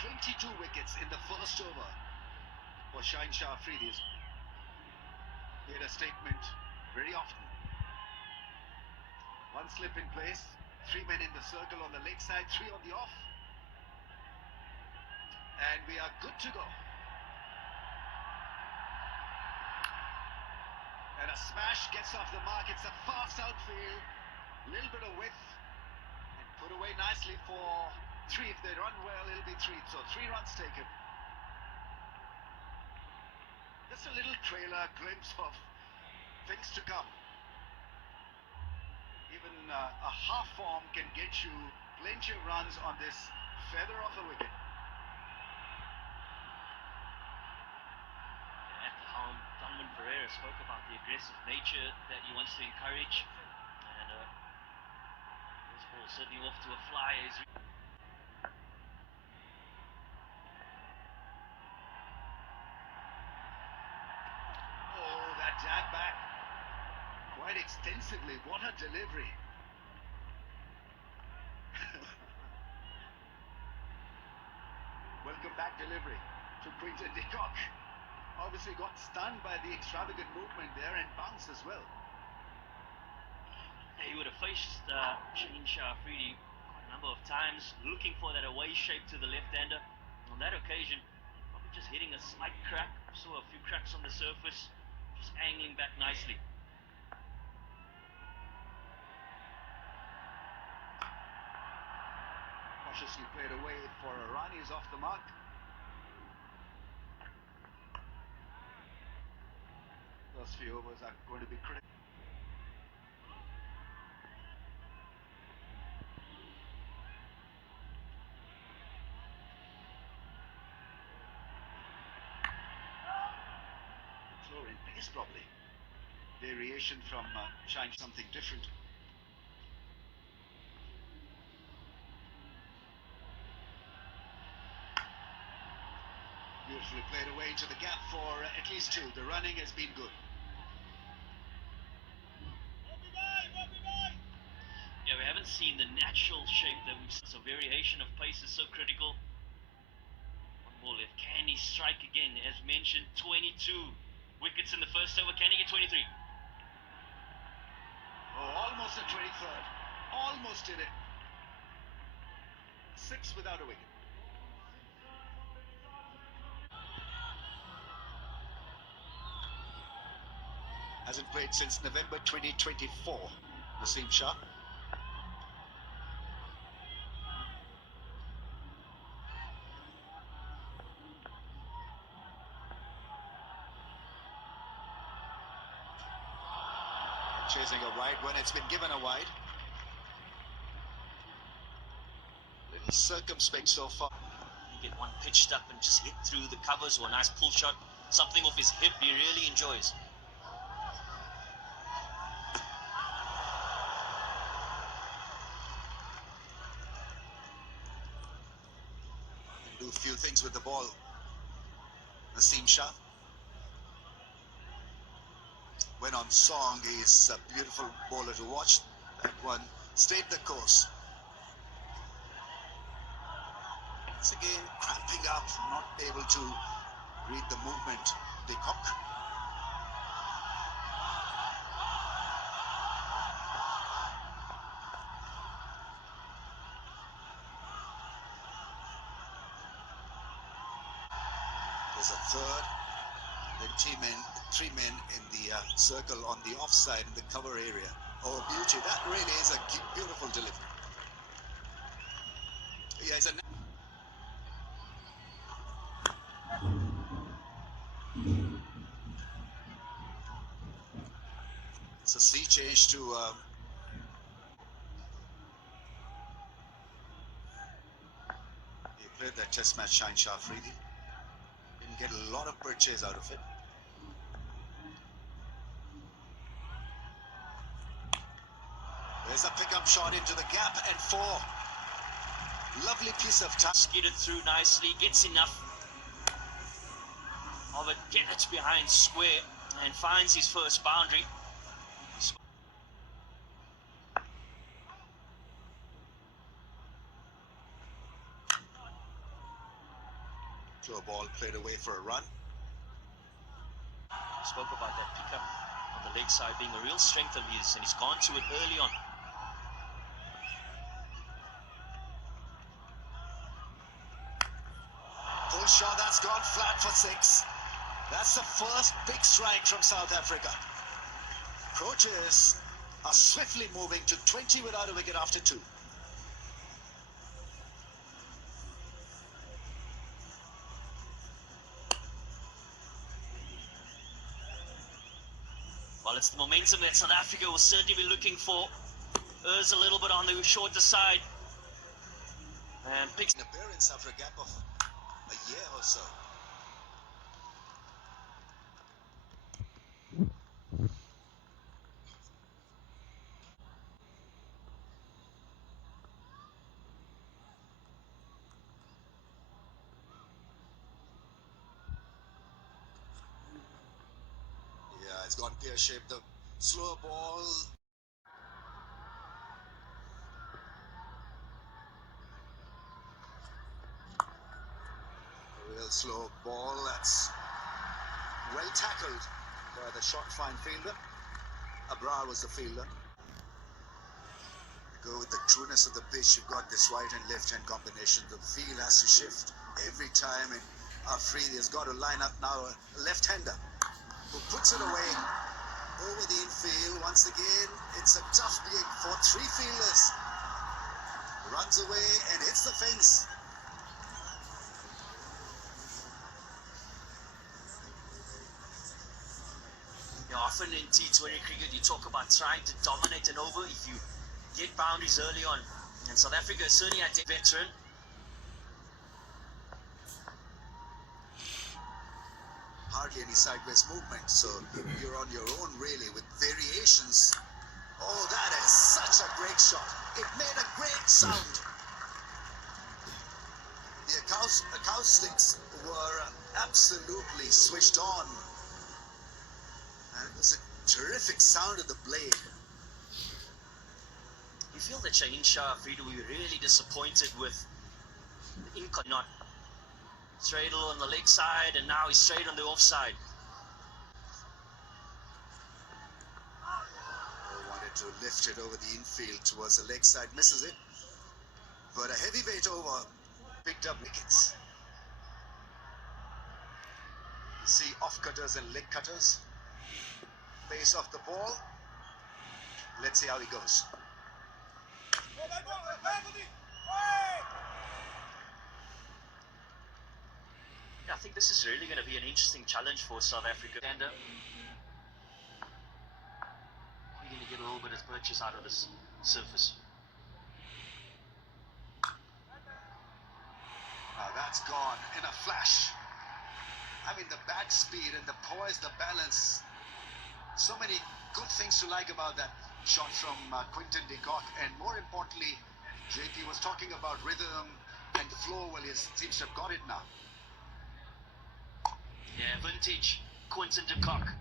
22 wickets in the first over for Shaheen Shah Afridi. Made a statement very often. One slip in place, 3 men in the circle on the leg side, 3 on the off. And we are good to go. And a smash gets off the mark. It's a fast outfield, little bit of width, and put away nicely for 3. If they run well, it'll be 3. So 3 runs taken. Just a little trailer glimpse of things to come. Even a half form can get you plenty of runs on this feather of a wicket. At the helm, Donovan Ferreira spoke about the aggressive nature that he wants to encourage, and this ball certainly off to a fly. Oh, that jab back quite extensively. What a delivery. Welcome back delivery to Quinton de Kock. Obviously got stunned by the extravagant movement there and bounced as well. He would have faced Shaheen Shah Afridi quite a number of times, looking for that away shape to the left-hander. On that occasion, probably just hitting a slight crack. Saw a few cracks on the surface, just angling back nicely. Cautiously played away for a run. He's off the mark. Those few overs are going to be critical. Slower in pace probably. Variation from trying something different. Beautifully played away into the gap for at least 2. The running has been good. Yeah, we haven't seen the natural shape that we've seen, so variation of pace is so critical. One ball left. Can he strike again? As mentioned, 22 wickets in the first over. Can he get 23? Oh, almost a 23rd. Almost did it. 6 without a wicket. Hasn't played since November 2024, Naseem Shah. Chasing a wide when it's been given a wide. Little circumspect so far. You get one pitched up and just hit through the covers, or a nice pull shot. Something off his hip he really enjoys. Do a few things with the ball. Naseem Shah. When on song, he's a beautiful bowler to watch. That one stayed the course. Once again, cramping up, not able to read the movement. De Kock. There's a third. Then 3 men in the circle on the offside in the cover area. Oh, beauty. That really is a beautiful delivery. Yeah, it's a sea change to he played that test match, Shaheen Shah Afridi. Didn't get a lot of purchase out of it. There's a pickup shot into the gap and 4. Lovely piece of touch. Skidded through nicely, gets enough of it, get it behind square, and finds his first boundary. Slow ball played away for a run. Spoke about that pickup on the leg side being a real strength of his, and he's gone to it early on. Pull shot, that's gone flat for 6. That's the first big strike from South Africa. Coaches are swiftly moving to 20 without a wicket after 2. Well, it's the momentum that South Africa will certainly be looking for. Errs a little bit on the shorter side. And picks An appearance after a gap of a year or so. Yeah, it's gone pear-shaped. The slower ball. A real slow ball. That's well tackled by the short-fine fielder. Abrar was the fielder. Go with the trueness of the pitch. You've got this right and left hand combination. The field has to shift every time, and Afridi has got to line up now a left-hander who puts it away over the infield. Once again, it's a tough gig for 3 fielders. Runs away and hits the fence. You know, often in T20 cricket, you talk about trying to dominate an over if you get boundaries early on. And South Africa is certainly a veteran. Hardly any sideways movement, so you're on your own really with variations. Oh, that is such a great shot. It made a great sound. The acoustics were absolutely switched on. And it was a terrific sound of the blade. You feel that Shaheen Shah Afridi will be really disappointed with the ink not straight on the leg side, and now he's straight on the offside. Wanted to lift it over the infield towards the leg side, misses it. But a heavyweight over picked up wickets. You see off cutters and leg cutters. Pace off the ball. Let's see how he goes. I think this is really going to be an interesting challenge for South Africa. And we're going to get a little bit of purchase out of this surface. Now that's gone in a flash. I mean, the bat speed and the poise, the balance. So many good things to like about that shot from Quinton de Kock. And more importantly, JP was talking about rhythm and flow. Well, he seems to have got it now. Yeah, vintage Quinton de Kock.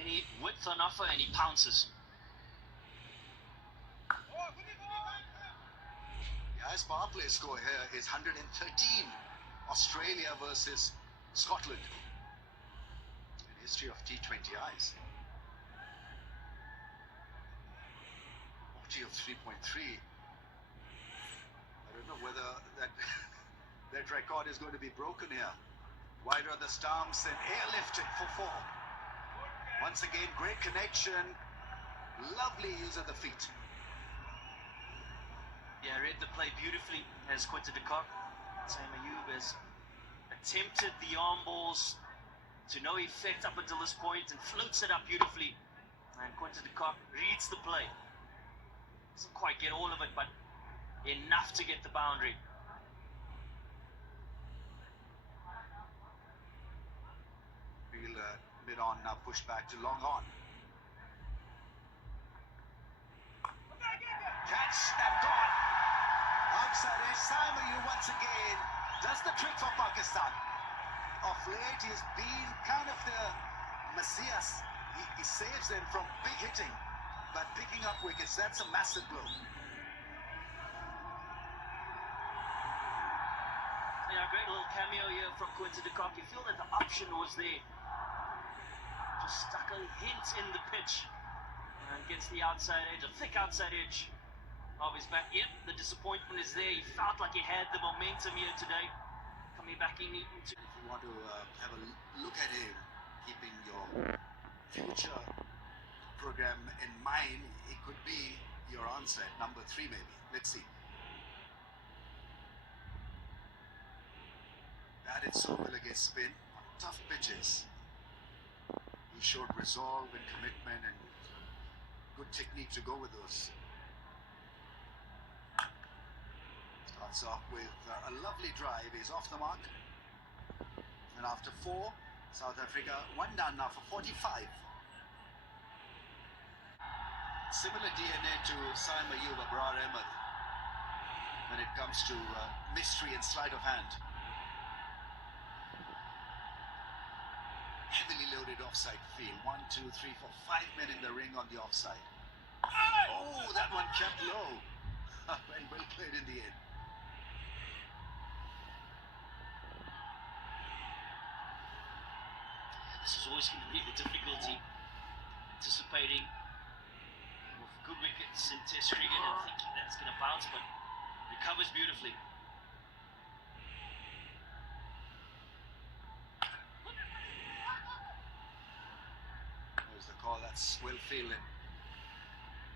Any width on offer and he pounces. The highest power play score here is 113. Australia versus Scotland. In history of T20Is. 40 of 3.3. I don't know whether that record is going to be broken here. Wider on the stumps and airlifted for 4. Once again, great connection. Lovely use of the feet. Yeah, read the play beautifully as Quinton de Kock. Sam Ayub has attempted the arm balls to no effect up until this point and floats it up beautifully. And Quinton de Kock reads the play. Doesn't quite get all of it, but enough to get the boundary. Mid on now, push back to long on. Catch and gone. Outside edge, Simon, you once again does the trick for Pakistan. Of late, he's been kind of the messias. He saves them from big hitting, but picking up wickets, that's a massive blow. Yeah, Yeah, great little cameo here from Quinton de Kock. You feel that the option was there. Just stuck a hint in the pitch. And gets the outside edge, a thick outside edge of his back. Yep, the disappointment is there. He felt like he had the momentum here today. Coming back in into... If you want to have a look at him, keeping your future program in mind, it could be your answer at number 3 maybe. Let's see. Batted so well against spin on tough pitches. He showed resolve and commitment and good technique to go with those. Starts off with a lovely drive. He's off the mark. And after 4, South Africa 1 down now for 45. Similar DNA to Saim Ayub, Abrar Ahmed when it comes to mystery and sleight of hand. Heavily loaded offside field. 1, 2, 3, 4, 5 men in the ring on the offside. Oh, that one kept low. And well played in the end. This is always going to be the difficulty. Anticipating with good wickets in Test cricket and thinking that's going to bounce, but recovers beautifully. There's the call. That's well fielded.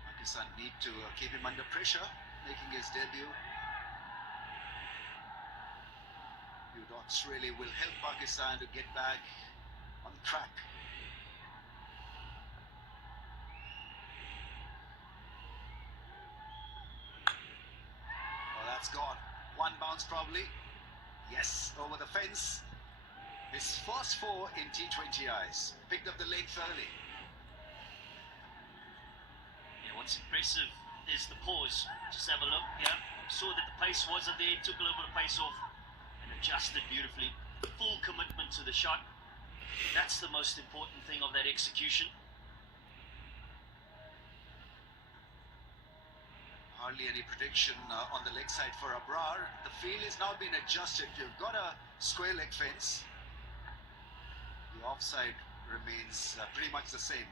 Pakistan need to keep him under pressure, making his debut. Few dots really will help Pakistan to get back on track. Oh, that's gone. One bounce probably. Yes, over the fence. His first 4 in T20 eyes. Picked up the length early. Yeah, what's impressive is the pause. Just have a look. Yeah, saw that the pace wasn't there. Took a little bit of pace off and adjusted beautifully. Full commitment to the shot. That's the most important thing of that execution. Hardly any prediction on the leg side for Abrar. The field is now been adjusted. You've got a square leg fence. The offside remains pretty much the same.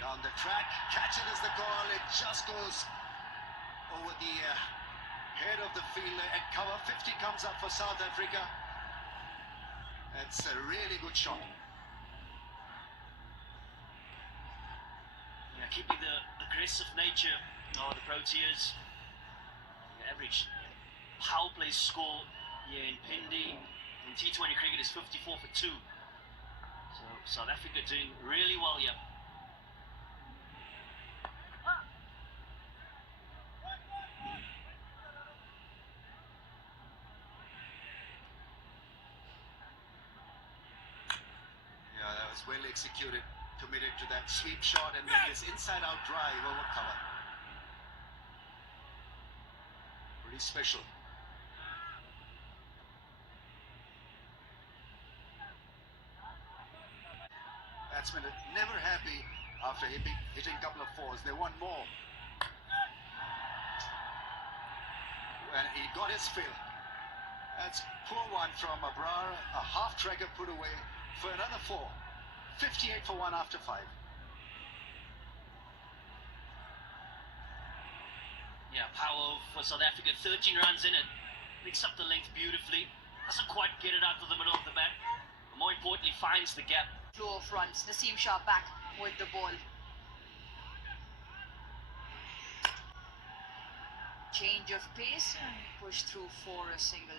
Down the track, catch it is the call. It just goes over the head of the fielder at cover. 50 comes up for South Africa. That's a really good shot. Yeah, keeping the aggressive nature of the Proteas. The average power play score here in Pindi in T20 cricket is 54 for 2. So South Africa doing really well here. Yeah, that was well executed. Committed to that sweep shot and then his inside-out drive over cover. Pretty special. Batsmen are never happy after hitting a couple of 4s. They want more. And he got his fill. That's poor one from Abrar. A half tracker put away for another 4. 58 for 1 after 5. Yeah, power for South Africa. 13 runs in it. Picks up the length beautifully. Doesn't quite get it out to the middle of the bat. But more importantly, finds the gap. Flow of runs. Naseem Shah back with the ball. Change of pace and push through for a single.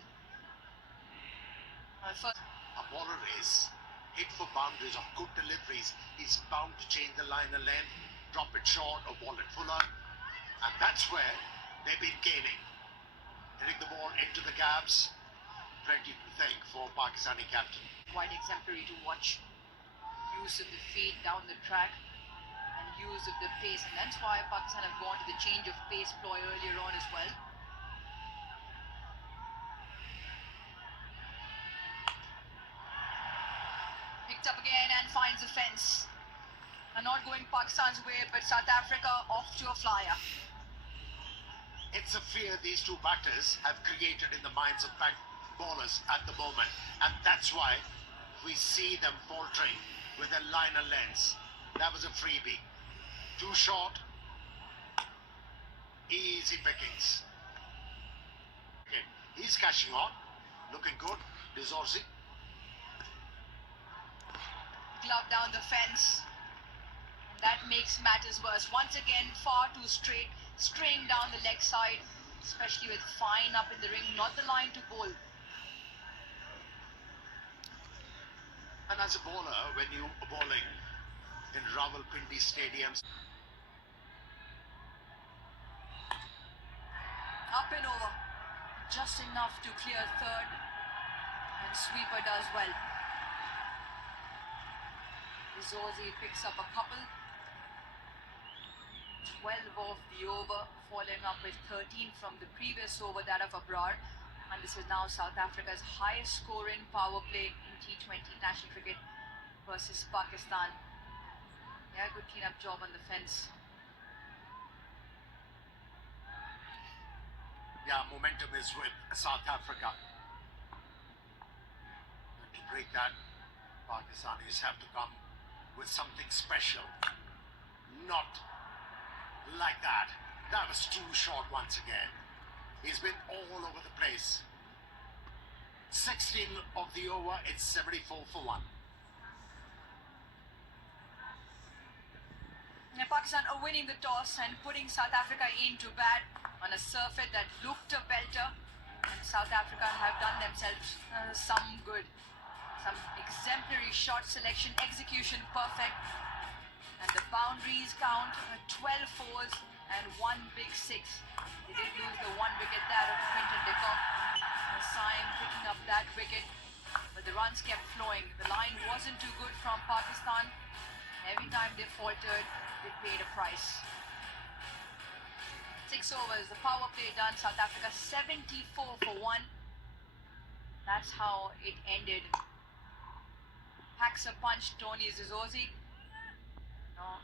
First, a bowler is hit for boundaries of good deliveries. He's bound to change the line of length, drop it short or ball it fuller. And that's where they've been gaining. Hitting the ball into the gaps. Plenty to thank for Pakistani captain. quite exemplary to watch. Use of the feet down the track and use of the pace, and that's why Pakistan have gone to the change of pace ploy earlier on as well. Picked up again and finds a fence. And not going Pakistan's way, but South Africa off to a flyer. It's a fear these two batters have created in the minds of bowlers at the moment, and that's why we see them faltering with their liner lengths. That was a freebie. Too short. Easy pickings. Okay, he's cashing on. Looking good. Dizorzi. Glove down the fence. And that makes matters worse. Once again, far too straight, straying down the leg side, especially with Fine up in the ring, not the line to bowl. And as a bowler, when you are bowling in Rawalpindi stadiums, Up and over. Just enough to clear third. And sweeper does well. Zorzi picks up a couple. 12 off the over, following up with 13 from the previous over, that of Abrar. And this is now South Africa's highest score in power play in T20 national cricket versus Pakistan. Yeah, good clean-up job on the fence. yeah, momentum is with South Africa. And to break that, Pakistanis have to come with something special. Not like that. That was too short once again. He's been all over the place. 16 of the over, it's 74 for 1. Yeah, Pakistan are winning the toss and putting South Africa into bat on a surface that looked a belter. And South Africa have done themselves some good. Some exemplary shot selection, execution perfect. And the boundaries count 12 fours and 1 big 6. They did lose the 1 wicket there of Quinton de Kock. Syme picking up that wicket, but the runs kept flowing. The line wasn't too good from Pakistan. Every time they faltered, they paid a price. 6 overs, the power play done. South Africa 74 for 1. That's how it ended. Packs a punch, Tony Zizozi. No.